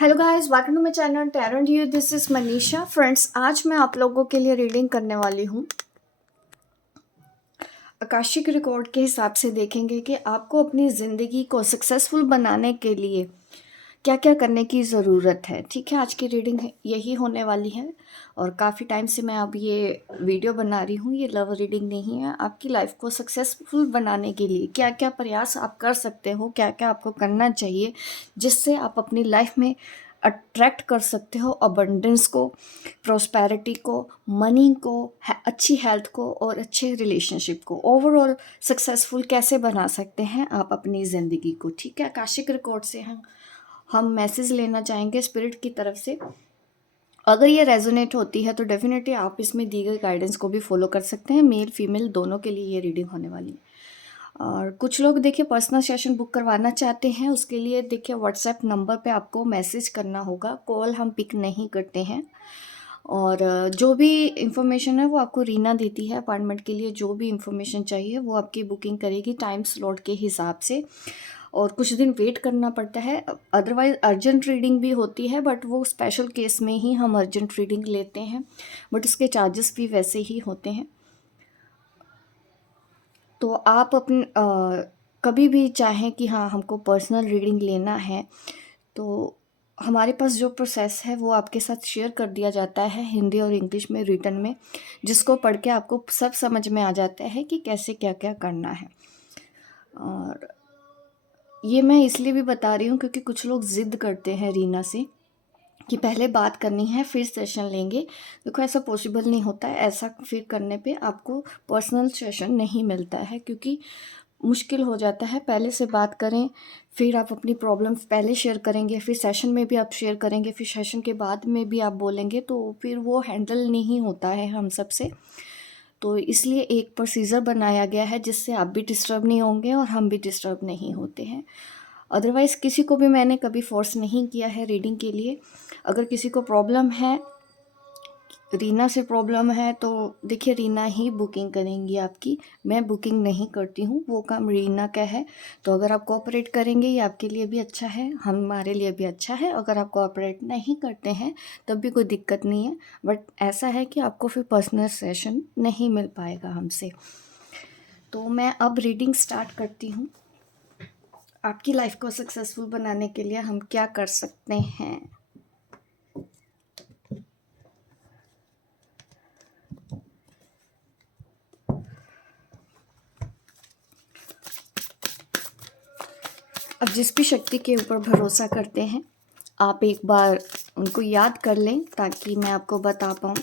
Hello guys, welcome to my channel tarot you. This is Manisha. Friends, आज मैं आप लोगों के लिए रीडिंग करने वाली हूँ। आकाशिक रिकॉर्ड के हिसाब से देखेंगे कि आपको अपनी ज़िंदगी को सक्सेसफुल बनाने के लिए क्या क्या करने की ज़रूरत है। ठीक है, आज की रीडिंग यही होने वाली है और काफ़ी टाइम से मैं अब ये वीडियो बना रही हूँ। ये लव रीडिंग नहीं है। आपकी लाइफ को सक्सेसफुल बनाने के लिए क्या क्या प्रयास आप कर सकते हो, क्या क्या आपको करना चाहिए, जिससे आप अपनी लाइफ में अट्रैक्ट कर सकते हो अबंडेंस को, प्रोस्पेरिटी को, मनी को, अच्छी हेल्थ को और अच्छे रिलेशनशिप को। ओवरऑल सक्सेसफुल कैसे बना सकते हैं आप अपनी ज़िंदगी को। ठीक है, आकाशिक रिकॉर्ड से हम मैसेज लेना चाहेंगे स्पिरिट की तरफ से। अगर ये रेजोनेट होती है तो डेफिनेटली आप इसमें दी गई गाइडेंस को भी फॉलो कर सकते हैं। मेल फीमेल दोनों के लिए ये रीडिंग होने वाली है। और कुछ लोग देखिए पर्सनल सेशन बुक करवाना चाहते हैं, उसके लिए देखिए व्हाट्सएप नंबर पे आपको मैसेज करना होगा। कॉल हम पिक नहीं करते हैं। और जो भी इंफॉर्मेशन है वो आपको रीना देती है। अपॉइंटमेंट के लिए जो भी इंफॉर्मेशन चाहिए वो आपकी बुकिंग करेगी टाइम स्लॉट के हिसाब से, और कुछ दिन वेट करना पड़ता है। अदरवाइज अर्जेंट रीडिंग भी होती है, बट वो स्पेशल केस में ही हम अर्जेंट रीडिंग लेते हैं, बट उसके चार्जेस भी वैसे ही होते हैं। तो आप कभी भी चाहें कि हाँ हमको पर्सनल रीडिंग लेना है, तो हमारे पास जो प्रोसेस है वो आपके साथ शेयर कर दिया जाता है हिंदी और इंग्लिश में रिटन में, जिसको पढ़ के आपको सब समझ में आ जाता है कि कैसे क्या क्या करना है। और ये मैं इसलिए भी बता रही हूँ क्योंकि कुछ लोग ज़िद करते हैं रीना से कि पहले बात करनी है फिर सेशन लेंगे। देखो ऐसा पॉसिबल नहीं होता है। ऐसा फिर करने पे आपको पर्सनल सेशन नहीं मिलता है, क्योंकि मुश्किल हो जाता है। पहले से बात करें, फिर आप अपनी प्रॉब्लम पहले शेयर करेंगे, फिर सेशन में भी आप शेयर करेंगे, फिर सेशन के बाद में भी आप बोलेंगे, तो फिर वो हैंडल नहीं होता है हम सब से। तो इसलिए एक प्रोसीजर बनाया गया है जिससे आप भी डिस्टर्ब नहीं होंगे और हम भी डिस्टर्ब नहीं होते हैं। अदरवाइज़ किसी को भी मैंने कभी फोर्स नहीं किया है रीडिंग के लिए। अगर किसी को प्रॉब्लम है, रीना से प्रॉब्लम है, तो देखिए रीना ही बुकिंग करेंगी आपकी। मैं बुकिंग नहीं करती हूँ, वो काम रीना का है। तो अगर आप कोऑपरेट करेंगे ये आपके लिए भी अच्छा है, हमारे लिए भी अच्छा है। अगर आप कोऑपरेट नहीं करते हैं तब भी कोई दिक्कत नहीं है, बट ऐसा है कि आपको फिर पर्सनल सेशन नहीं मिल पाएगा हमसे। तो मैं अब रीडिंग स्टार्ट करती हूँ। आपकी लाइफ को सक्सेसफुल बनाने के लिए हम क्या कर सकते हैं। अब जिस भी शक्ति के ऊपर भरोसा करते हैं, आप एक बार उनको याद कर लें ताकि मैं आपको बता पाऊँ।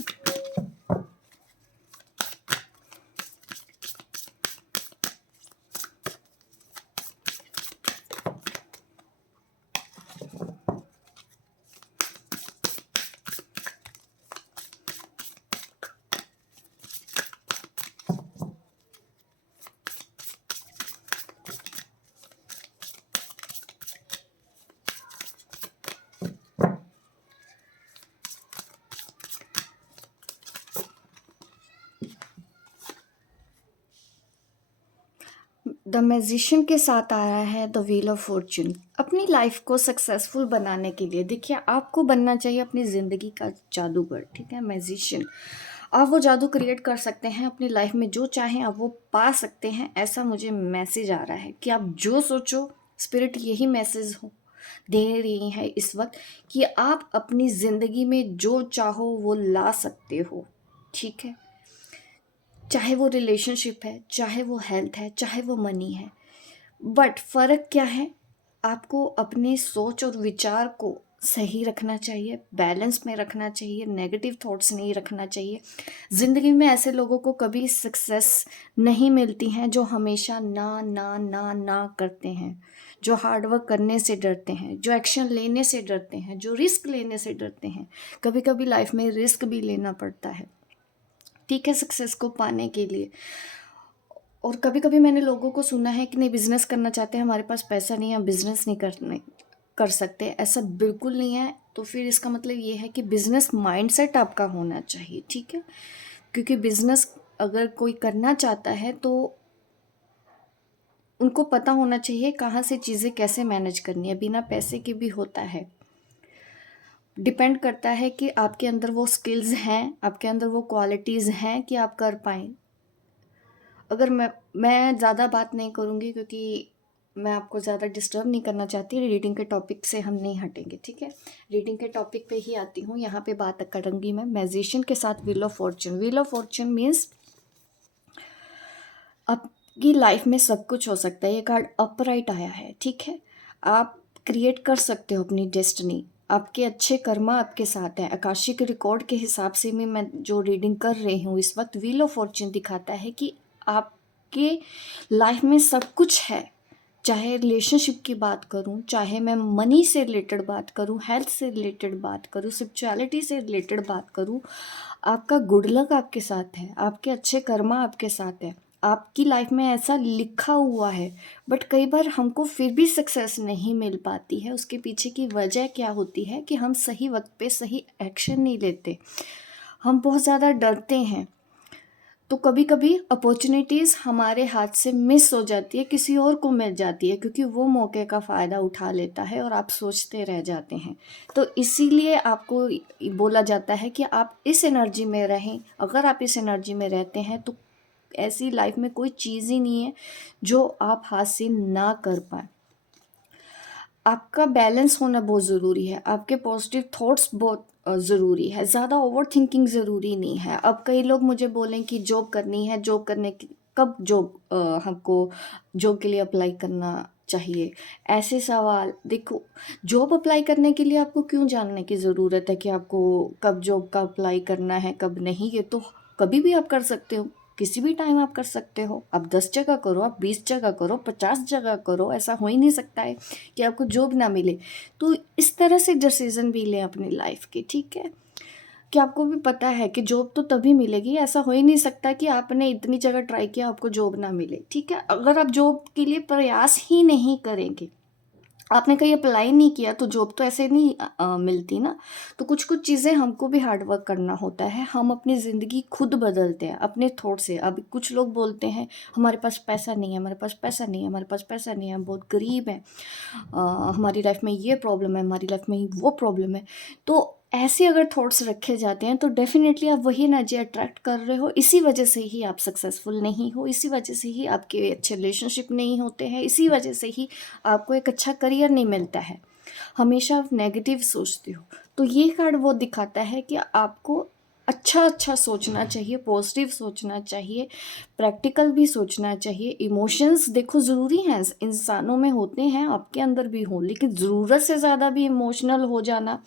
द मैजिशियन के साथ आ रहा है द व्हील ऑफ फॉर्चून। अपनी लाइफ को सक्सेसफुल बनाने के लिए देखिए आपको बनना चाहिए अपनी ज़िंदगी का जादूगर। ठीक है, मैजिशियन। आप वो जादू क्रिएट कर सकते हैं अपनी लाइफ में, जो चाहें आप वो पा सकते हैं। ऐसा मुझे मैसेज आ रहा है कि आप जो सोचो, स्पिरिट यही मैसेज हो दे रही है इस वक्त कि आप अपनी ज़िंदगी में जो चाहो वो ला सकते हो। ठीक है, चाहे वो रिलेशनशिप है, चाहे वो हेल्थ है, चाहे वो मनी है। बट फ़र्क क्या है, आपको अपनी सोच और विचार को सही रखना चाहिए, बैलेंस में रखना चाहिए, नेगेटिव थॉट्स नहीं रखना चाहिए। ज़िंदगी में ऐसे लोगों को कभी सक्सेस नहीं मिलती हैं जो हमेशा ना ना ना ना करते हैं, जो हार्ड वर्क करने से डरते हैं, जो एक्शन लेने से डरते हैं, जो रिस्क लेने से डरते हैं। कभी कभी लाइफ में रिस्क भी लेना पड़ता है, ठीक है, सक्सेस को पाने के लिए। और कभी कभी मैंने लोगों को सुना है कि नहीं बिजनेस करना चाहते हैं, हमारे पास पैसा नहीं है, हम बिजनेस नहीं करने कर सकते। ऐसा बिल्कुल नहीं है। तो फिर इसका मतलब ये है कि बिजनेस माइंडसेट आपका होना चाहिए। ठीक है, क्योंकि बिजनेस अगर कोई करना चाहता है तो उनको पता होना चाहिए कहाँ से चीज़ें कैसे मैनेज करनी है। बिना पैसे के भी होता है, डिपेंड करता है कि आपके अंदर वो स्किल्स हैं, आपके अंदर वो क्वालिटीज़ हैं कि आप कर पाएँ। अगर मैं ज़्यादा बात नहीं करूँगी क्योंकि मैं आपको ज़्यादा डिस्टर्ब नहीं करना चाहती, रीडिंग के टॉपिक से हम नहीं हटेंगे, ठीक है? रीडिंग के टॉपिक पे ही आती हूँ, यहाँ पे बात करूँगी मैं मैजिशियन के साथ wheel of Fortune. Wheel of Fortune means आपकी लाइफ में सब कुछ हो सकता है। ये कार्ड अपराइट आया है, ठीक है? आप क्रिएट कर सकते हो अपनी डेस्टिनी। आपके अच्छे कर्मा आपके साथ हैं। आकाशिक रिकॉर्ड के हिसाब से भी मैं जो रीडिंग कर रही हूँ इस वक्त, व्हील ऑफ फॉर्च्यून दिखाता है कि आपके लाइफ में सब कुछ है। चाहे रिलेशनशिप की बात करूं, चाहे मैं मनी से रिलेटेड बात करूं, हेल्थ से रिलेटेड बात करूं, स्पिरिचुअलिटी से रिलेटेड बात करूं, आपका गुड लक आपके साथ है, आपके अच्छे कर्मा आपके साथ है, आपकी लाइफ में ऐसा लिखा हुआ है। बट कई बार हमको फिर भी सक्सेस नहीं मिल पाती है। उसके पीछे की वजह क्या होती है कि हम सही वक्त पे सही एक्शन नहीं लेते, हम बहुत ज़्यादा डरते हैं। तो कभी कभी अपॉर्चुनिटीज़ हमारे हाथ से मिस हो जाती है, किसी और को मिल जाती है, क्योंकि वो मौके का फ़ायदा उठा लेता है और आप सोचते रह जाते हैं। तो इसीलिए आपको बोला जाता है कि आप इस एनर्जी में रहें। अगर आप इस एनर्जी में रहते हैं तो ऐसी लाइफ में कोई चीज़ ही नहीं है जो आप हाथ से ना कर पाए। आपका बैलेंस होना बहुत ज़रूरी है, आपके पॉजिटिव थॉट्स बहुत ज़रूरी है। ज़्यादा ओवर थिंकिंग ज़रूरी नहीं है। अब कई लोग मुझे बोलें कि जॉब करनी है, जॉब करने की कब जॉब हमको जॉब के लिए अप्लाई करना चाहिए? ऐसे सवाल देखो, जॉब अप्लाई करने के लिए आपको क्यों जानने की ज़रूरत है कि आपको कब जॉब का अप्लाई करना है, कब नहीं? ये तो कभी भी आप कर सकते हो, किसी भी टाइम आप कर सकते हो। आप 10 जगह करो, आप 20 जगह करो, 50 जगह करो, ऐसा हो ही नहीं सकता है कि आपको जॉब ना मिले। तो इस तरह से डिसीज़न भी लें अपनी लाइफ के, ठीक है? कि आपको भी पता है कि जॉब तो तभी मिलेगी, ऐसा हो ही नहीं सकता कि आपने इतनी जगह ट्राई किया आपको जॉब ना मिले, ठीक है? अगर आप जॉब के लिए प्रयास ही नहीं करेंगे, आपने कहीं अप्लाई नहीं किया, तो जॉब तो ऐसे नहीं मिलती ना। तो कुछ-कुछ चीज़ें हमको भी हार्ड वर्क करना होता है। हम अपनी ज़िंदगी खुद बदलते हैं अपने थॉट से। अब कुछ लोग बोलते हैं हमारे पास पैसा नहीं है, हमारे पास पैसा नहीं है, हमारे पास पैसा नहीं है, हम बहुत गरीब हैं। हमारी लाइफ में ये प्रॉब्लम है, हमारी लाइफ में वो प्रॉब्लम है। तो ऐसे अगर थॉट्स रखे जाते हैं तो डेफ़िनेटली आप वही एनर्जी अट्रैक्ट कर रहे हो। इसी वजह से ही आप सक्सेसफुल नहीं हो, इसी वजह से ही आपके अच्छे रिलेशनशिप नहीं होते हैं, इसी वजह से ही आपको एक अच्छा करियर नहीं मिलता है। हमेशा आप नेगेटिव सोचते हो। तो ये कार्ड वो दिखाता है कि आपको अच्छा-अच्छा सोचना चाहिए, पॉज़िटिव सोचना चाहिए, प्रैक्टिकल भी सोचना चाहिए। इमोशंस देखो ज़रूरी हैं, इंसानों में होते हैं, आपके अंदर भी हों, लेकिन ज़रूरत से ज़्यादा भी इमोशनल हो जाना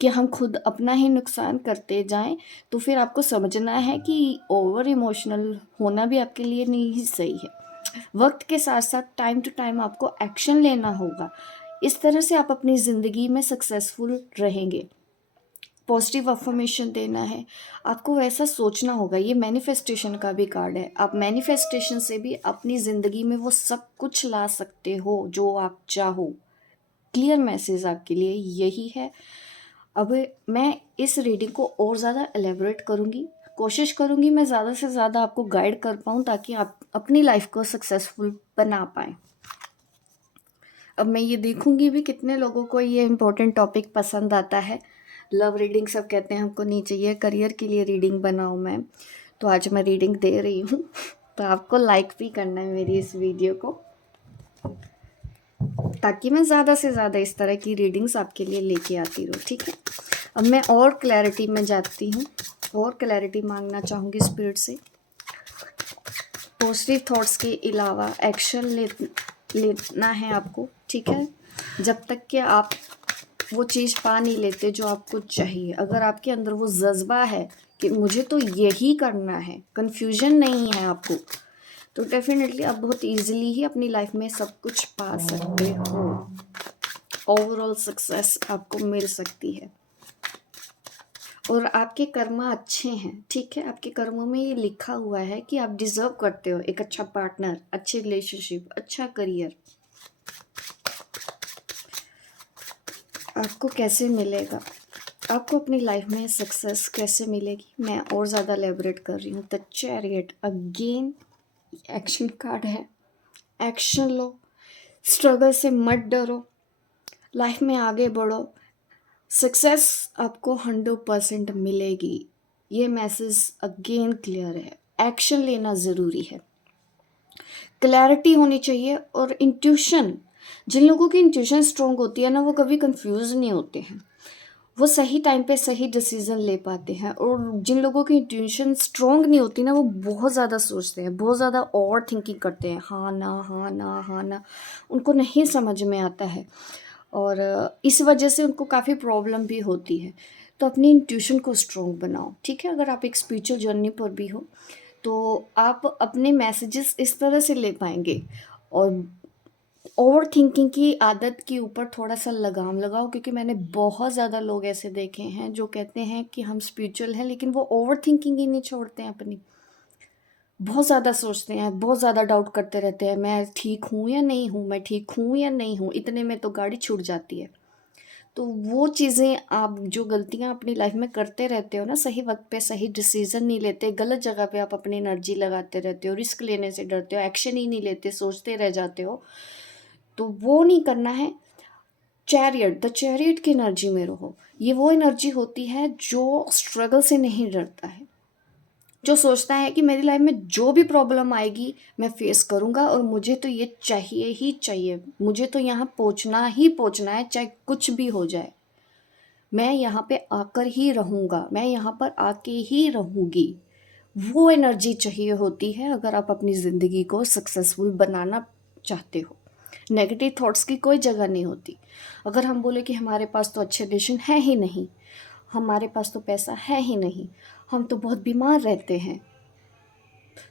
कि हम खुद अपना ही नुकसान करते जाएँ, तो फिर आपको समझना है कि ओवर इमोशनल होना भी आपके लिए नहीं सही है। वक़्त के साथ-साथ टाइम टू टाइम आपको एक्शन लेना होगा। इस तरह से आप अपनी ज़िंदगी में सक्सेसफुल रहेंगे। पॉजिटिव अफ़र्मेशन देना है, आपको वैसा सोचना होगा। ये मैनिफेस्टेशन का भी कार्ड है। आप मैनिफेस्टेशन से भी अपनी ज़िंदगी में वो सब कुछ ला सकते हो जो आप चाहो। क्लियर मैसेज आपके लिए यही है। अब मैं इस रीडिंग को और ज़्यादा एलेबोरेट करूँगी, कोशिश करूँगी मैं ज़्यादा से ज़्यादा आपको गाइड कर पाऊँ ताकि आप अपनी लाइफ को सक्सेसफुल बना पाएँ। अब मैं ये देखूँगी भी कितने लोगों को ये इम्पोर्टेंट टॉपिक पसंद आता है। लव रीडिंग सब कहते हैं हमको नहीं चाहिए, करियर के लिए रीडिंग बनाऊँ मैं। तो आज मैं रीडिंग दे रही हूँ तो आपको लाइक भी करना है मेरी इस वीडियो को, ताकि मैं ज़्यादा से ज़्यादा इस तरह की रीडिंग्स आपके लिए लेके आती रहूँ, ठीक है? अब मैं और क्लैरिटी में जाती हूँ, और क्लैरिटी मांगना चाहूँगी स्पिरिट से। पॉजिटिव थॉट्स के अलावा एक्शन लेना है आपको, ठीक है? जब तक कि आप वो चीज़ पा नहीं लेते जो आपको चाहिए। अगर आपके अंदर वो जज्बा है कि मुझे तो यही करना है, कन्फ्यूजन नहीं है आपको, तो डेफिनेटली आप बहुत इजीली ही अपनी लाइफ में सब कुछ पा सकते हो। ओवरऑल सक्सेस आपको मिल सकती है और आपके कर्मा अच्छे हैं, ठीक है? आपके कर्मों में ये लिखा हुआ है कि आप डिजर्व करते हो एक अच्छा पार्टनर, अच्छे रिलेशनशिप, अच्छा करियर। आपको कैसे मिलेगा, आपको अपनी लाइफ में सक्सेस कैसे मिलेगी, मैं और ज़्यादा एलेबोरेट कर रही हूँ। The chariot again action card है। एक्शन लो, स्ट्रगल से मत डरो, लाइफ में आगे बढ़ो। सक्सेस आपको 100% मिलेगी, ये मैसेज अगेन क्लियर है। एक्शन लेना ज़रूरी है, क्लैरिटी होनी चाहिए और इंट्यूशन। जिन लोगों की इंट्यूशन स्ट्रॉन्ग होती है ना, वो कभी कंफ्यूज नहीं होते हैं, वो सही टाइम पे सही डिसीजन ले पाते हैं। और जिन लोगों की इंट्यूशन स्ट्रॉन्ग नहीं होती ना, वो बहुत ज़्यादा सोचते हैं, बहुत ज़्यादा ओवर थिंकिंग करते हैं, हाँ ना हाँ ना हाँ ना, उनको नहीं समझ में आता है और इस वजह से उनको काफ़ी प्रॉब्लम भी होती है। तो अपनी इंट्यूशन को स्ट्रॉन्ग बनाओ, ठीक है। अगर आप एक स्पिरिचुअल जर्नी पर भी हो तो आप अपने मैसेजेस इस तरह से ले पाएंगे। और ओवर थिंकिंग की आदत के ऊपर थोड़ा सा लगाम लगाओ, क्योंकि मैंने बहुत ज़्यादा लोग ऐसे देखे हैं जो कहते हैं कि हम स्पिरिचुअल हैं, लेकिन वो ओवर थिंकिंग ही नहीं छोड़ते हैं अपनी। बहुत ज़्यादा सोचते हैं, बहुत ज़्यादा डाउट करते रहते हैं, मैं ठीक हूँ या नहीं हूँ, मैं ठीक हूँ या नहीं हूँ, इतने में तो गाड़ी छूट जाती है। तो वो चीज़ें, आप जो गलतियाँ अपनी लाइफ में करते रहते हो ना, सही वक्त पे सही डिसीजन नहीं लेते, गलत जगह पे आप अपनी एनर्जी लगाते रहते हो, रिस्क लेने से डरते हो, एक्शन ही नहीं लेते, सोचते रह जाते हो, तो वो नहीं करना है। द चैरियट की एनर्जी में रहो। ये वो एनर्जी होती है जो स्ट्रगल से नहीं डरता है, जो सोचता है कि मेरी लाइफ में जो भी प्रॉब्लम आएगी मैं फेस करूंगा और मुझे तो ये चाहिए ही चाहिए, मुझे तो यहाँ पहुँचना ही पहुँचना है, चाहे कुछ भी हो जाए, मैं यहाँ पे आकर ही रहूँगा, मैं यहाँ पर आके ही रहूँगी। वो एनर्जी चाहिए होती है अगर आप अपनी ज़िंदगी को सक्सेसफुल बनाना चाहते हो। नेगेटिव थॉट्स की कोई जगह नहीं होती। अगर हम बोले कि हमारे पास तो अच्छे रिलेशन है ही नहीं, हमारे पास तो पैसा है ही नहीं, हम तो बहुत बीमार रहते हैं,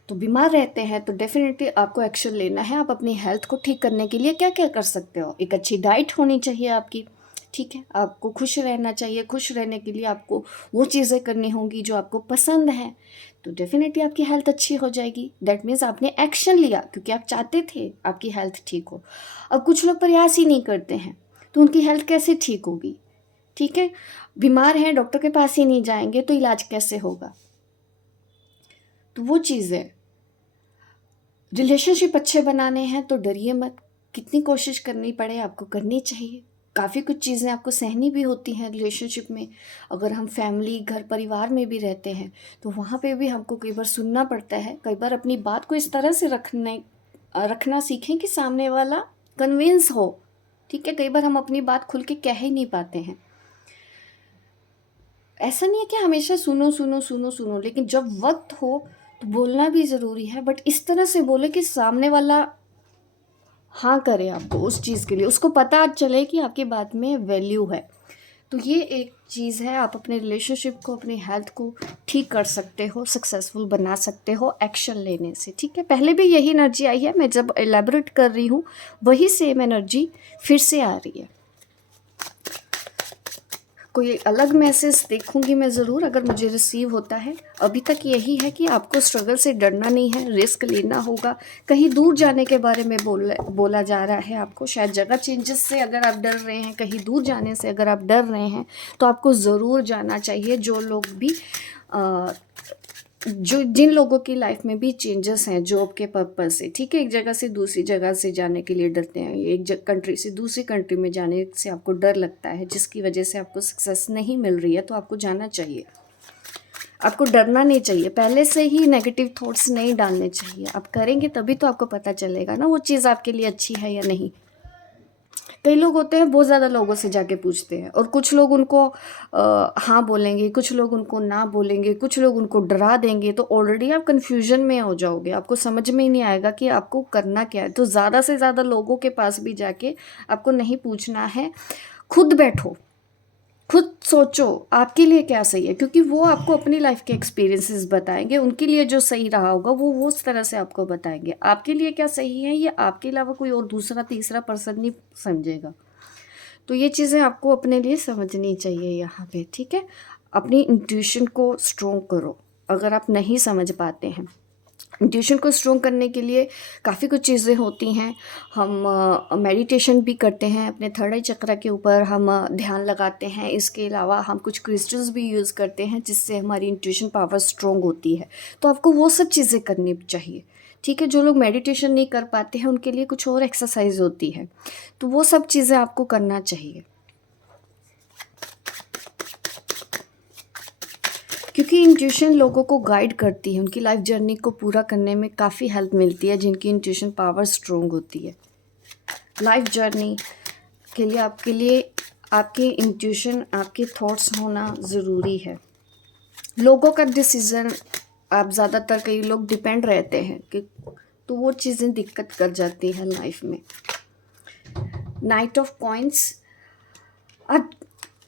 तो बीमार रहते हैं तो डेफिनेटली आपको एक्शन लेना है। आप अपनी हेल्थ को ठीक करने के लिए क्या क्या कर सकते हो? एक अच्छी डाइट होनी चाहिए आपकी, ठीक है। आपको खुश रहना चाहिए, खुश रहने के लिए आपको वो चीज़ें करनी होंगी जो आपको पसंद हैं, तो डेफिनेटली आपकी हेल्थ अच्छी हो जाएगी। दैट मीन्स आपने एक्शन लिया क्योंकि आप चाहते थे आपकी हेल्थ ठीक हो। अब कुछ लोग प्रयास ही नहीं करते हैं, तो उनकी हेल्थ कैसे ठीक होगी? ठीक है, बीमार हैं, डॉक्टर के पास ही नहीं जाएंगे तो इलाज कैसे होगा? तो वो चीज़ है। रिलेशनशिप अच्छे बनाने हैं तो डरिए मत, कितनी कोशिश करनी पड़े आपको करनी चाहिए। काफ़ी कुछ चीज़ें आपको सहनी भी होती हैं रिलेशनशिप में। अगर हम फैमिली, घर परिवार में भी रहते हैं तो वहाँ पे भी हमको कई बार सुनना पड़ता है। कई बार अपनी बात को इस तरह से रखना सीखें कि सामने वाला कन्विंस हो, ठीक है। कई बार हम अपनी बात खुल के कह ही नहीं पाते हैं। ऐसा नहीं है कि हमेशा सुनो सुनो सुनो सुनो, लेकिन जब वक्त हो तो बोलना भी ज़रूरी है, बट इस तरह से बोले कि सामने वाला हाँ करे आपको उस चीज़ के लिए, उसको पता चले कि आपकी बात में वैल्यू है। तो ये एक चीज़ है, आप अपने रिलेशनशिप को, अपनी हेल्थ को ठीक कर सकते हो, सक्सेसफुल बना सकते हो एक्शन लेने से, ठीक है। पहले भी यही एनर्जी आई है, मैं जब एलेबोरेट कर रही हूँ वही सेम एनर्जी फिर से आ रही है। कोई अलग मैसेज देखूंगी मैं ज़रूर अगर मुझे रिसीव होता है। अभी तक यही है कि आपको स्ट्रगल से डरना नहीं है, रिस्क लेना होगा। कहीं दूर जाने के बारे में बोला जा रहा है आपको, शायद जगह चेंजेस से अगर आप डर रहे हैं, कहीं दूर जाने से अगर आप डर रहे हैं, तो आपको ज़रूर जाना चाहिए। जो लोग भी जिन लोगों की लाइफ में भी चेंजेस हैं जॉब के पर्पज़ से, ठीक है, एक जगह से दूसरी जगह से जाने के लिए डरते हैं, एक कंट्री से दूसरी कंट्री में जाने से आपको डर लगता है, जिसकी वजह से आपको सक्सेस नहीं मिल रही है, तो आपको जाना चाहिए। आपको डरना नहीं चाहिए, पहले से ही नेगेटिव थॉट्स नहीं डालने चाहिए। आप करेंगे तभी तो आपको पता चलेगा ना वो चीज़ आपके लिए अच्छी है या नहीं। कई लोग होते हैं बहुत ज़्यादा लोगों से जाके पूछते हैं, और कुछ लोग उनको हाँ बोलेंगे, कुछ लोग उनको ना बोलेंगे, कुछ लोग उनको डरा देंगे, तो ऑलरेडी आप कन्फ्यूजन में हो जाओगे, आपको समझ में ही नहीं आएगा कि आपको करना क्या है। तो ज़्यादा से ज़्यादा लोगों के पास भी जाके आपको नहीं पूछना है, खुद बैठो, खुद सोचो आपके लिए क्या सही है, क्योंकि वो आपको अपनी लाइफ के एक्सपीरियंसेस बताएंगे। उनके लिए जो सही रहा होगा वो उस तरह से आपको बताएंगे। आपके लिए क्या सही है ये आपके अलावा कोई और दूसरा तीसरा पर्सन नहीं समझेगा। तो ये चीज़ें आपको अपने लिए समझनी चाहिए यहाँ पे, ठीक है। अपनी इंट्यूशन को स्ट्रॉन्ग करो अगर आप नहीं समझ पाते हैं। इंट्यूशन को स्ट्रॉन्ग करने के लिए काफ़ी कुछ चीज़ें होती हैं। हम मेडिटेशन भी करते हैं, अपने थर्ड आई चक्र के ऊपर हम ध्यान लगाते हैं। इसके अलावा हम कुछ क्रिस्टल्स भी यूज़ करते हैं जिससे हमारी इंट्यूशन पावर स्ट्रॉन्ग होती है। तो आपको वो सब चीज़ें करनी चाहिए, ठीक है। जो लोग मेडिटेशन नहीं कर पाते हैं उनके लिए कुछ और एक्सरसाइज होती है, तो वो सब चीज़ें आपको करना चाहिए। क्योंकि इंट्यूशन लोगों को गाइड करती है, उनकी लाइफ जर्नी को पूरा करने में काफ़ी हेल्प मिलती है जिनकी इंट्यूशन पावर स्ट्रोंग होती है। लाइफ जर्नी के लिए आपके इंट्यूशन, आपके थॉट्स होना ज़रूरी है। लोगों का डिसीज़न आप ज़्यादातर कई लोग डिपेंड रहते हैं कि तो वो चीज़ें दिक्कत कर जाती हैं लाइफ में। नाइट ऑफ कॉइन्स, आप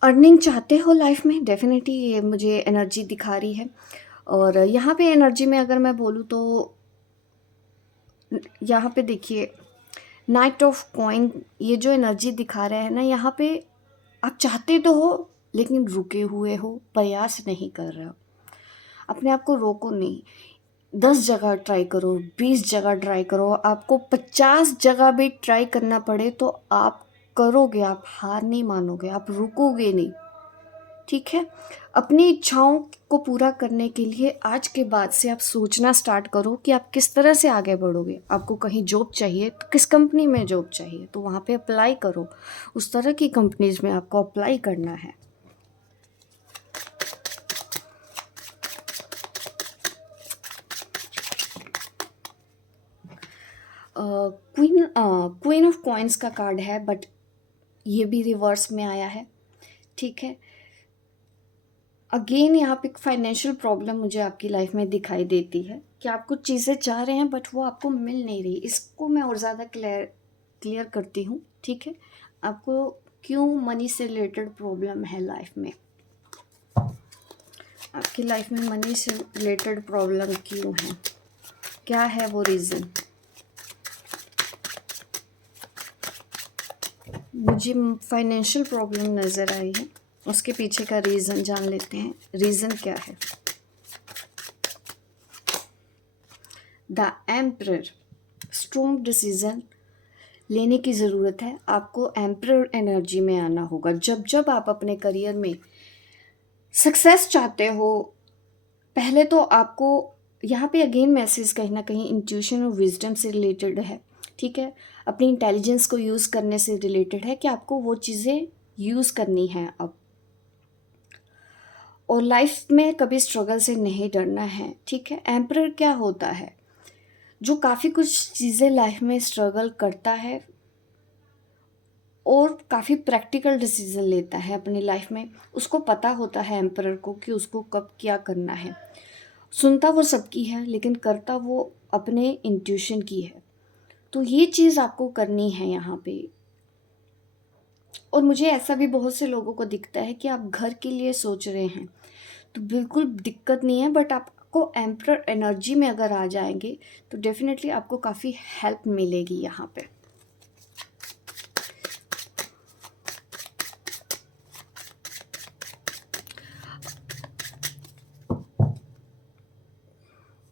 अर्निंग चाहते हो लाइफ में, डेफिनेटली ये मुझे एनर्जी दिखा रही है। और यहाँ पे एनर्जी में अगर मैं बोलूँ तो यहाँ पे देखिए नाइट ऑफ कॉइन, ये जो एनर्जी दिखा रहा है ना, यहाँ पे आप चाहते तो हो लेकिन रुके हुए हो, प्रयास नहीं कर रहे हो। अपने आप को रोको नहीं। 10 जगह ट्राई करो, 20 जगह ट्राई करो, आपको 50 जगह भी ट्राई करना पड़े तो आप करोगे, आप हार नहीं मानोगे, आप रुकोगे नहीं। ठीक है? अपनी इच्छाओं को पूरा करने के लिए आज के बाद से आप सोचना स्टार्ट करो कि आप किस तरह से आगे बढ़ोगे। आपको कहीं जॉब चाहिए तो किस कंपनी में जॉब चाहिए तो वहाँ पे अप्लाई करो। उस तरह की कंपनीज में आपको अप्लाई करना है। क्वीन ऑफ कॉइन्स का कार्ड है, बट ये भी रिवर्स में आया है। ठीक है? अगेन यहाँ पे एक फाइनेंशियल प्रॉब्लम मुझे आपकी लाइफ में दिखाई देती है कि आप कुछ चीज़ें चाह रहे हैं बट वो आपको मिल नहीं रही। इसको मैं और ज़्यादा क्लियर करती हूँ। ठीक है? आपको क्यों मनी से रिलेटेड प्रॉब्लम है लाइफ में, आपकी लाइफ में मनी से रिलेटेड प्रॉब्लम क्यों है, क्या है वो रीज़न। मुझे फाइनेंशियल प्रॉब्लम नज़र आई है, उसके पीछे का रीज़न जान लेते हैं। रीज़न क्या है? द एम्परर, स्ट्रॉन्ग डिसीज़न लेने की ज़रूरत है। आपको एम्परर एनर्जी में आना होगा। जब जब आप अपने करियर में सक्सेस चाहते हो, पहले तो आपको यहाँ पे अगेन मैसेज कहीं ना कहीं इंट्यूशन और विजडम से रिलेटेड है। ठीक है? अपनी इंटेलिजेंस को यूज़ करने से रिलेटेड है कि आपको वो चीज़ें यूज़ करनी है अब। और लाइफ में कभी स्ट्रगल से नहीं डरना है। ठीक है? एम्परर क्या होता है? जो काफ़ी कुछ चीज़ें लाइफ में स्ट्रगल करता है और काफ़ी प्रैक्टिकल डिसीजन लेता है अपनी लाइफ में। उसको पता होता है एम्परर को कि उसको कब क्या करना है। सुनता वो सबकी है लेकिन करता वो अपने इंट्यूशन की है। तो ये चीज़ आपको करनी है यहाँ पे। और मुझे ऐसा भी बहुत से लोगों को दिखता है कि आप घर के लिए सोच रहे हैं तो बिल्कुल दिक्कत नहीं है, बट आपको एम्परर एनर्जी में अगर आ जाएंगे तो डेफिनेटली आपको काफ़ी हेल्प मिलेगी यहाँ पे।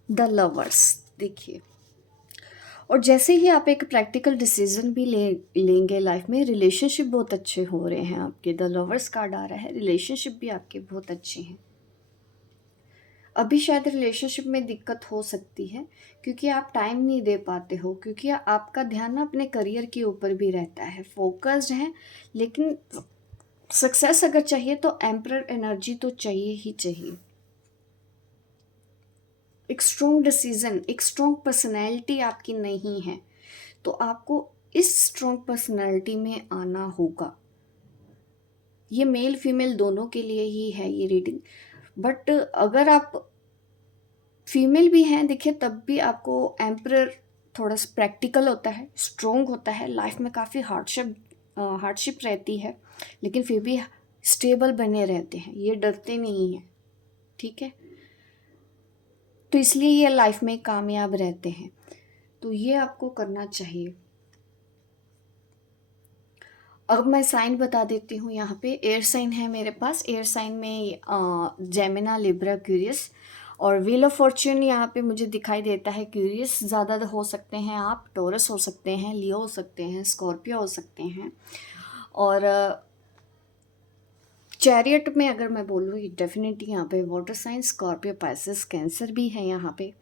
द लवर्स, देखिए, और जैसे ही आप एक प्रैक्टिकल डिसीजन भी लेंगे लाइफ में, रिलेशनशिप बहुत अच्छे हो रहे हैं आपके। द लवर्स कार्ड आ रहा है, रिलेशनशिप भी आपके बहुत अच्छे हैं। अभी शायद रिलेशनशिप में दिक्कत हो सकती है क्योंकि आप टाइम नहीं दे पाते हो, क्योंकि आपका ध्यान ना अपने करियर के ऊपर भी रहता है, फोकस्ड है। लेकिन सक्सेस अगर चाहिए तो एम्परर एनर्जी तो चाहिए ही चाहिए। एक स्ट्रॉन्ग डिसीजन, एक स्ट्रॉन्ग पर्सनैलिटी आपकी नहीं है तो आपको इस स्ट्रॉन्ग पर्सनैलिटी में आना होगा। ये मेल फीमेल दोनों के लिए ही है ये रीडिंग। बट अगर आप फीमेल भी हैं, देखिए, तब भी आपको एम्परर थोड़ा सा प्रैक्टिकल होता है, स्ट्रॉन्ग होता है। लाइफ में काफ़ी हार्डशिप रहती है लेकिन फिर भी स्टेबल बने रहते हैं, ये डरते नहीं हैं। ठीक है? तो इसलिए ये लाइफ में कामयाब रहते हैं। तो ये आपको करना चाहिए। अब मैं साइन बता देती हूँ। यहाँ पे एयर साइन है मेरे पास। एयर साइन में जेमिना, लिब्रा, क्यूरियस, और व्हील ऑफ फॉर्च्यून यहाँ पे मुझे दिखाई देता है क्यूरियस ज़्यादा हो सकते हैं आप, टॉरस हो सकते हैं, लियो हो सकते हैं, स्कॉर्पियो हो सकते हैं। और चैरियट में अगर मैं बोलूँ, डेफिनेटली यहाँ पे water sign, Scorpio, Pisces, Cancer भी है यहाँ पे।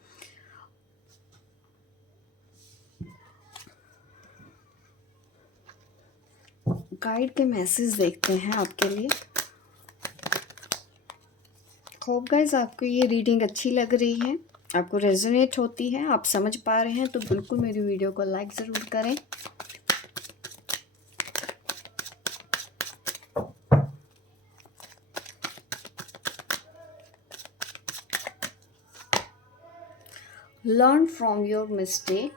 गाइड के मैसेज देखते हैं आपके लिए। होप गाइस आपको ये रीडिंग अच्छी लग रही है, आपको रेजोनेट होती है, आप समझ पा रहे हैं तो बिल्कुल मेरी वीडियो को लाइक ज़रूर करें। Learn from your mistake.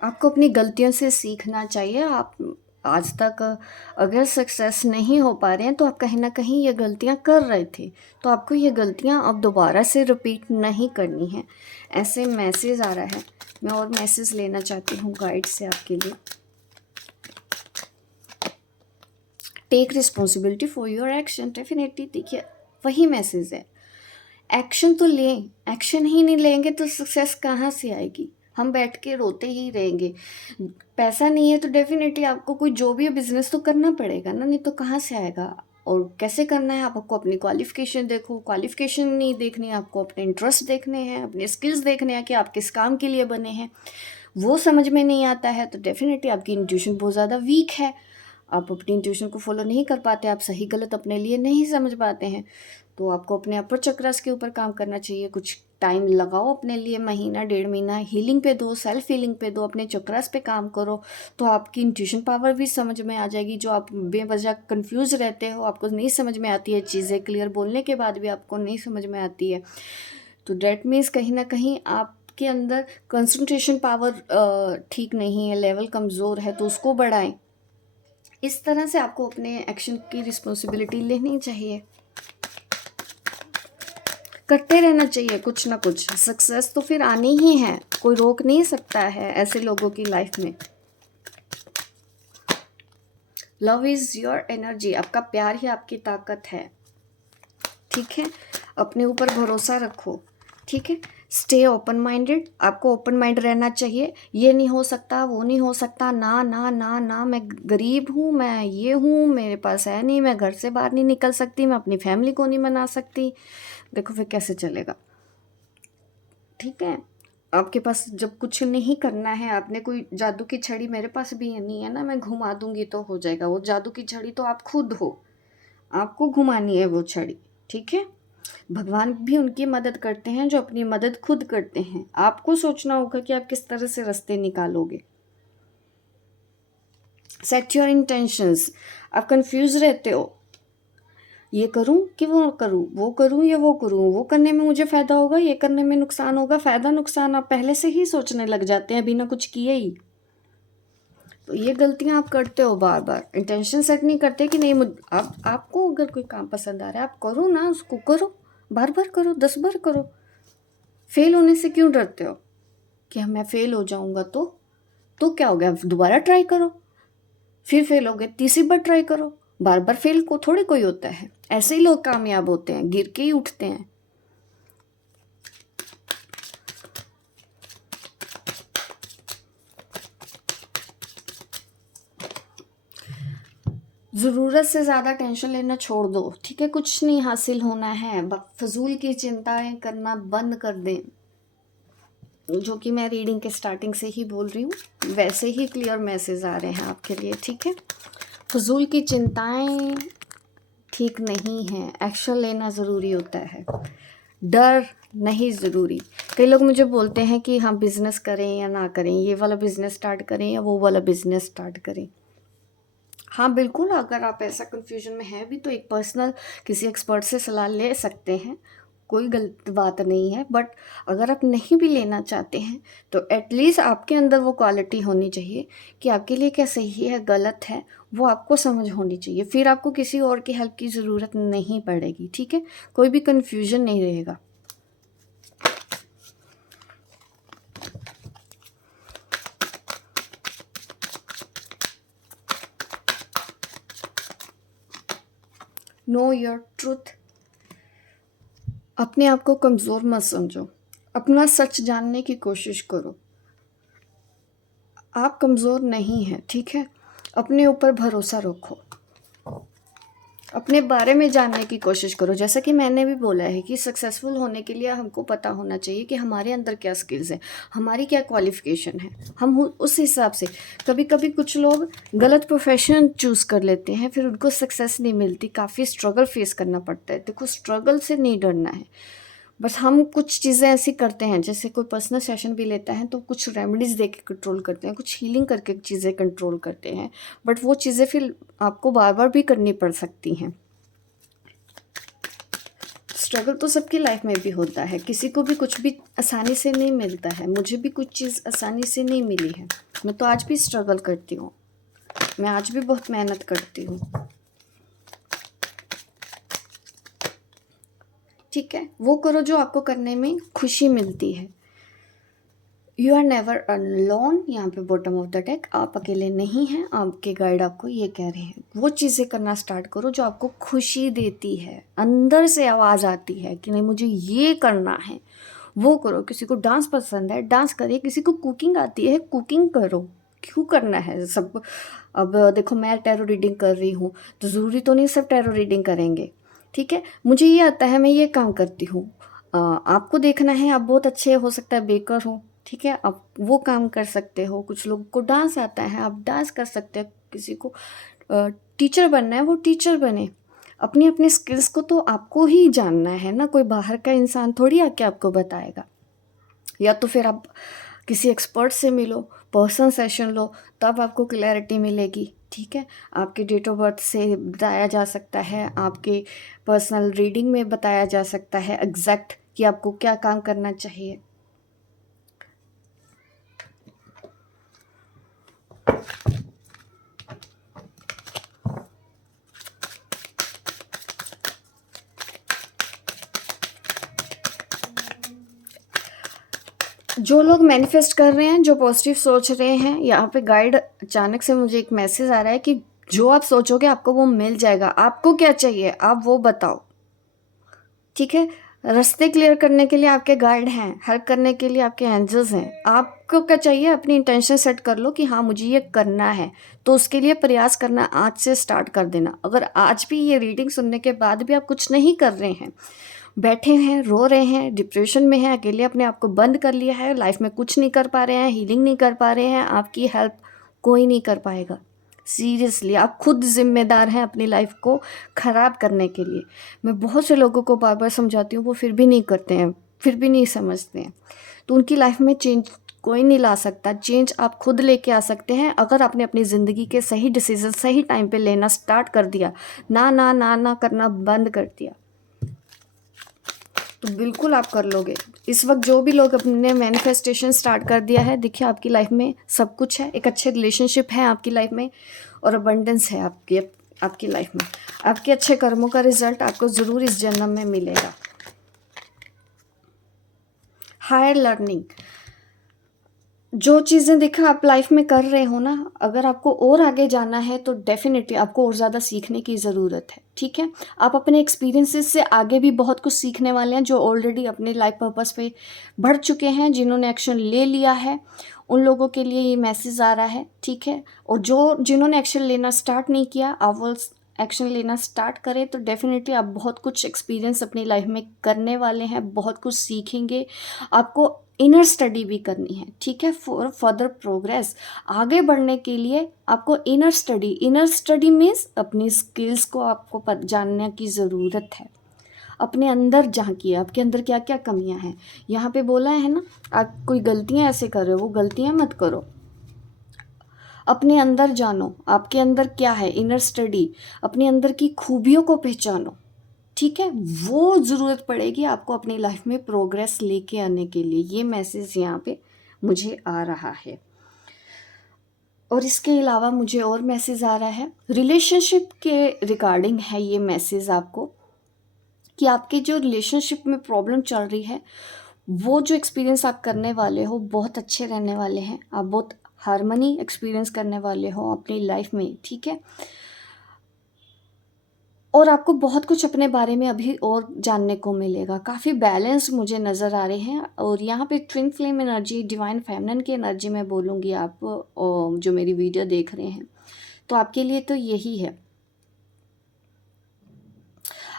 आपको अपनी गलतियों से सीखना चाहिए। आप आज तक अगर सक्सेस नहीं हो पा रहे हैं तो आप कहीं ना कहीं ये गलतियां कर रहे थे, तो आपको ये गलतियां अब दोबारा से रिपीट नहीं करनी है। ऐसे मैसेज आ रहा है, मैं और मैसेज लेना चाहती हूँ गाइड से आपके लिए। Take responsibility for your action. Definitely देखिए वही मैसेज है, एक्शन तो लें। एक्शन ही नहीं लेंगे तो सक्सेस कहाँ से आएगी? हम बैठ के रोते ही रहेंगे। पैसा नहीं है तो डेफिनेटली आपको कोई जो भी बिजनेस तो करना पड़ेगा ना, नहीं तो कहाँ से आएगा? और कैसे करना है? आपको अपनी क्वालिफिकेशन देखो, क्वालिफिकेशन नहीं देखनी, आपको अपने इंटरेस्ट देखने हैं, अपने स्किल्स देखने हैं कि आप किस काम के लिए बने हैं। वो समझ में नहीं आता है तो डेफिनेटली आपकी इंट्यूशन बहुत ज़्यादा वीक है। आप अपनी इंट्यूशन को फॉलो नहीं कर पाते, आप सही गलत अपने लिए नहीं समझ पाते हैं। तो आपको अपने अपर चक्रस के ऊपर काम करना चाहिए। कुछ टाइम लगाओ अपने लिए, महीना 1.5 महीना हीलिंग पे दो, सेल्फ हीलिंग पे दो, अपने चक्रस पे काम करो, तो आपकी इंट्यूशन पावर भी समझ में आ जाएगी। जो आप बेवजह कंफ्यूज रहते हो, आपको नहीं समझ में आती है चीज़ें, क्लियर बोलने के बाद भी आपको नहीं समझ में आती है, तो डैट मीन्स कहीं ना कहीं आपके अंदर कंसंट्रेशन पावर ठीक नहीं है, लेवल कमज़ोर है, तो उसको बढ़ाएं। इस तरह से आपको अपने एक्शन की रिस्पॉन्सिबिलिटी लेनी चाहिए, करते रहना चाहिए कुछ ना कुछ। सक्सेस तो फिर आनी ही है, कोई रोक नहीं सकता है ऐसे लोगों की लाइफ में। Love is your energy. आपका प्यार ही आपकी ताकत है, ठीक है? अपने ऊपर भरोसा रखो, ठीक है? Stay open minded. आपको ओपन माइंड रहना चाहिए। ये नहीं हो सकता, वो नहीं हो सकता, ना ना ना ना, मैं गरीब हूँ, मैं ये हूँ, मेरे पास है नहीं, मैं घर से बाहर नहीं निकल सकती, मैं अपनी फैमिली को नहीं मना सकती। देखो फिर कैसे चलेगा, ठीक है? आपके पास जब कुछ नहीं करना है, आपने कोई जादू की छड़ी, मेरे पास भी नहीं है ना, मैं घुमा दूंगी तो हो जाएगा। वो जादू की छड़ी तो आप खुद हो, आपको घुमानी है वो छड़ी, ठीक है? भगवान भी उनकी मदद करते हैं जो अपनी मदद खुद करते हैं। आपको सोचना होगा कि आप किस तरह से रास्ते निकालोगे। Set your intentions. आप कंफ्यूज रहते हो, ये करूं कि वो करूं, वो करूं या वो करूं, वो करने में मुझे फ़ायदा होगा, ये करने में नुकसान होगा। फ़ायदा नुकसान आप पहले से ही सोचने लग जाते हैं बिना कुछ किए ही। तो ये गलतियां आप करते हो बार बार। इंटेंशन सेट नहीं करते कि नहीं आपको अगर कोई काम पसंद आ रहा है, आप करो ना, उसको करो, बार बार करो, 10 बार करो। फेल होने से क्यों डरते हो कि मैं फेल हो जाऊंगा? तो क्या हो गया, दोबारा ट्राई करो, फिर फेल हो गए, तीसरी बार ट्राई करो। बार बार फेल को थोड़े कोई होता है, ऐसे ही लोग कामयाब होते हैं, गिर के ही उठते हैं। ज़रूरत से ज़्यादा टेंशन लेना छोड़ दो, ठीक है? कुछ नहीं हासिल होना है, फजूल की चिंताएं करना बंद कर दें। जो कि मैं रीडिंग के स्टार्टिंग से ही बोल रही हूँ, वैसे ही क्लियर मैसेज आ रहे हैं आपके लिए, ठीक है? फजूल की चिंताएं ठीक नहीं है, एक्शन लेना ज़रूरी होता है, डर नहीं ज़रूरी। कई लोग मुझे बोलते हैं कि हाँ बिज़नेस करें या ना करें, ये वाला बिज़नेस स्टार्ट करें या वो वाला बिज़नेस स्टार्ट करें। हाँ बिल्कुल, अगर आप ऐसा कन्फ्यूजन में हैं भी तो एक पर्सनल किसी एक्सपर्ट से सलाह ले सकते हैं, कोई गलत बात नहीं है। बट अगर आप नहीं भी लेना चाहते हैं तो एटलीस्ट आपके अंदर वो क्वालिटी होनी चाहिए कि आपके लिए क्या सही है गलत है, वो आपको समझ होनी चाहिए। फिर आपको किसी और की हेल्प की ज़रूरत नहीं पड़ेगी, ठीक है? कोई भी कन्फ्यूजन नहीं रहेगा। Know your truth. अपने आप को कमज़ोर मत समझो, अपना सच जानने की कोशिश करो। आप कमज़ोर नहीं हैं, ठीक है? अपने ऊपर भरोसा रखो, अपने बारे में जानने की कोशिश करो। जैसा कि मैंने भी बोला है कि सक्सेसफुल होने के लिए हमको पता होना चाहिए कि हमारे अंदर क्या स्किल्स हैं, हमारी क्या क्वालिफ़िकेशन है। हम उस हिसाब से, कभी कभी कुछ लोग गलत प्रोफेशन चूज़ कर लेते हैं, फिर उनको सक्सेस नहीं मिलती, काफ़ी स्ट्रगल फेस करना पड़ता है। देखो, स्ट्रगल से नहीं डरना है, बस हम कुछ चीज़ें ऐसी करते हैं, जैसे कोई पर्सनल सेशन भी लेता है तो कुछ रेमेडीज़ दे के कंट्रोल करते हैं, कुछ हीलिंग करके चीज़ें कंट्रोल करते हैं, बट वो चीज़ें फिर आपको बार बार भी करनी पड़ सकती हैं। स्ट्रगल तो सबकी लाइफ में भी होता है, किसी को भी कुछ भी आसानी से नहीं मिलता है। मुझे भी कुछ चीज़ आसानी से नहीं मिली है, मैं तो आज भी स्ट्रगल करती हूँ, मैं आज भी बहुत मेहनत करती हूँ। ठीक है, वो करो जो आपको करने में खुशी मिलती है। यू आर नेवर अलोन, यहाँ पे बॉटम ऑफ द डेक, आप अकेले नहीं हैं। आपके गाइड आपको ये कह रहे हैं, वो चीज़ें करना स्टार्ट करो जो आपको खुशी देती है, अंदर से आवाज़ आती है कि नहीं मुझे ये करना है, वो करो। किसी को डांस पसंद है, डांस करिए। किसी को कुकिंग आती है, कुकिंग करो। क्यों करना है सब? अब देखो, मैं टैरो रीडिंग कर रही हूँ, तो ज़रूरी तो नहीं सब टैरो रीडिंग करेंगे। ठीक है, मुझे ये आता है, मैं ये काम करती हूँ। आपको देखना है, आप बहुत अच्छे, हो सकता है बेकर हो, ठीक है, आप वो काम कर सकते हो। कुछ लोगों को डांस आता है, आप डांस कर सकते हैं। किसी को टीचर बनना है, वो टीचर बने। अपनी अपनी स्किल्स को तो आपको ही जानना है ना, कोई बाहर का इंसान थोड़ी आके आपको बताएगा। या तो फिर आप किसी एक्सपर्ट से मिलो, पर्सनल सेशन लो, तब आपको क्लैरिटी मिलेगी। ठीक है, आपके डेट ऑफ बर्थ से बताया जा सकता है, आपके पर्सनल रीडिंग में बताया जा सकता है एग्जैक्ट कि आपको क्या काम करना चाहिए। जो लोग मैनिफेस्ट कर रहे हैं, जो पॉजिटिव सोच रहे हैं, यहाँ पे गाइड अचानक से मुझे एक मैसेज आ रहा है कि जो आप सोचोगे आपको वो मिल जाएगा। आपको क्या चाहिए, आप वो बताओ। ठीक है, रास्ते क्लियर करने के लिए आपके गाइड हैं, हेल्प करने के लिए आपके एंजल्स हैं। आपको क्या चाहिए, अपनी इंटेंशन सेट कर लो कि हाँ मुझे ये करना है, तो उसके लिए प्रयास करना आज से स्टार्ट कर देना। अगर आज भी ये रीडिंग सुनने के बाद भी आप कुछ नहीं कर रहे हैं, बैठे हैं, रो रहे हैं, डिप्रेशन में हैं, अकेले अपने आप को बंद कर लिया है, लाइफ में कुछ नहीं कर पा रहे हैं, हीलिंग नहीं कर पा रहे हैं, आपकी हेल्प कोई नहीं कर पाएगा। सीरियसली, आप खुद जिम्मेदार हैं अपनी लाइफ को ख़राब करने के लिए। मैं बहुत से लोगों को बार बार समझाती हूँ, वो फिर भी नहीं करते हैं, फिर भी नहीं समझते हैं। तो उनकी लाइफ में चेंज कोई नहीं ला सकता। चेंज आप खुद लेके आ सकते हैं, अगर आपने अपनी ज़िंदगी के सही डिसीजन सही टाइम पे लेना स्टार्ट कर दिया, ना ना ना ना करना बंद कर दिया, तो बिल्कुल आप कर लोगे। इस वक्त जो भी लोग अपने मैनिफेस्टेशन स्टार्ट कर दिया है, देखिए आपकी लाइफ में सब कुछ है। एक अच्छे रिलेशनशिप है आपकी लाइफ में, और अबंडेंस है आपकी लाइफ में। आपके अच्छे कर्मों का रिजल्ट आपको ज़रूर इस जन्म में मिलेगा। हायर लर्निंग, जो चीज़ें देखा आप लाइफ में कर रहे हो ना, अगर आपको और आगे जाना है तो डेफिनेटली आपको और ज़्यादा सीखने की ज़रूरत है। ठीक है, आप अपने एक्सपीरियंसेस से आगे भी बहुत कुछ सीखने वाले हैं। जो ऑलरेडी अपने लाइफ पर्पस पे बढ़ चुके हैं, जिन्होंने एक्शन ले लिया है, उन लोगों के लिए ये मैसेज आ रहा है। ठीक है, और जिन्होंने एक्शन लेना स्टार्ट नहीं किया, आप वो एक्शन लेना स्टार्ट करें तो डेफिनेटली आप बहुत कुछ एक्सपीरियंस अपनी लाइफ में करने वाले हैं, बहुत कुछ सीखेंगे। आपको इनर स्टडी भी करनी है। ठीक है, फॉर फर्दर प्रोग्रेस, आगे बढ़ने के लिए आपको इनर स्टडी मीन्स अपनी स्किल्स को आपको जानने की ज़रूरत है। अपने अंदर झांकिए, आपके अंदर क्या क्या कमियां हैं। यहाँ पे बोला है ना, आप कोई गलतियां ऐसे कर रहे हो, वो गलतियां मत करो। अपने अंदर जानो, आपके अंदर क्या है, इनर स्टडी, अपने अंदर की खूबियों को पहचानो। ठीक है, वो ज़रूरत पड़ेगी आपको अपनी लाइफ में प्रोग्रेस लेके आने के लिए। ये मैसेज यहाँ पे मुझे आ रहा है। और इसके अलावा मुझे और मैसेज आ रहा है, रिलेशनशिप के रिगार्डिंग है ये मैसेज आपको, कि आपके जो रिलेशनशिप में प्रॉब्लम चल रही है, वो जो एक्सपीरियंस आप करने वाले हो बहुत अच्छे रहने वाले हैं। आप बहुत हार्मनी एक्सपीरियंस करने वाले हो अपनी लाइफ में। ठीक है, और आपको बहुत कुछ अपने बारे में अभी और जानने को मिलेगा। काफ़ी बैलेंस मुझे नज़र आ रहे हैं। और यहाँ पे twin flame energy, divine feminine की एनर्जी मैं बोलूँगी, आप जो मेरी वीडियो देख रहे हैं, तो आपके लिए तो यही है।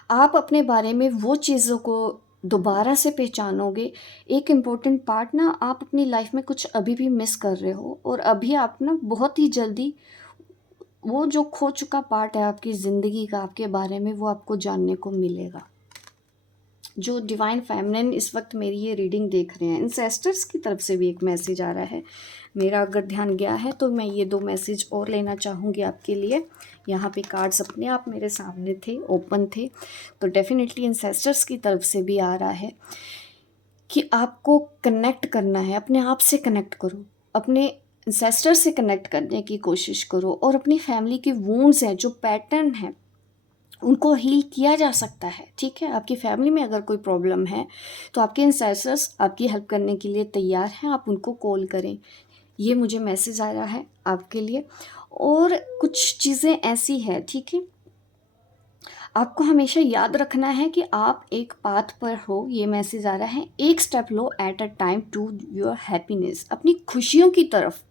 आप अपने बारे में वो चीज़ों को दोबारा से पहचानोगे। एक इम्पोर्टेंट पार्ट ना, आप अपनी लाइफ में कुछ अभी भी मिस कर रहे हो और अभी आप ना बहुत ही जल्दी वो जो खो चुका पार्ट है आपकी ज़िंदगी का आपके बारे में, वो आपको जानने को मिलेगा। जो डिवाइन फेमिनिन इस वक्त मेरी ये रीडिंग देख रहे हैं, इंसेस्टर्स की तरफ से भी एक मैसेज आ रहा है। मेरा अगर ध्यान गया है तो मैं ये 2 मैसेज और लेना चाहूँगी आपके लिए। यहाँ पे कार्ड्स अपने आप मेरे सामने थे, ओपन थे, तो डेफिनेटली इंसेस्टर्स की तरफ से भी आ रहा है कि आपको कनेक्ट करना है, अपने आप से कनेक्ट करो, अपने इंसेस्टर से कनेक्ट करने की कोशिश करो और अपनी फैमिली की वुंड्स हैं, जो पैटर्न है, उनको हील किया जा सकता है। ठीक है, आपकी फैमिली में अगर कोई प्रॉब्लम है तो आपके इंसेस्टर्स आपकी हेल्प करने के लिए तैयार हैं, आप उनको कॉल करें। ये मुझे मैसेज आ रहा है आपके लिए। और कुछ चीज़ें ऐसी हैं, ठीक है, आपको हमेशा याद रखना है कि आप एक पाथ पर हो। ये मैसेज आ रहा है, एक स्टेप लो at a time to your happiness. अपनी खुशियों की तरफ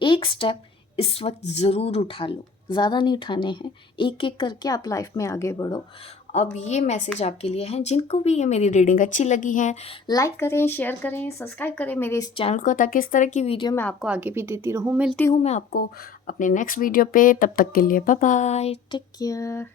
एक स्टेप इस वक्त ज़रूर उठा लो, ज़्यादा नहीं उठाने हैं, एक एक करके आप लाइफ में आगे बढ़ो। अब ये मैसेज आपके लिए हैं। जिनको भी ये मेरी रीडिंग अच्छी लगी है, लाइक करें, शेयर करें, सब्सक्राइब करें मेरे इस चैनल को, ताकि इस तरह की वीडियो मैं आपको आगे भी देती रहूँ। मिलती हूँ मैं आपको अपने नेक्स्ट वीडियो पे, तब तक के लिए बाय बाय, टेक केयर।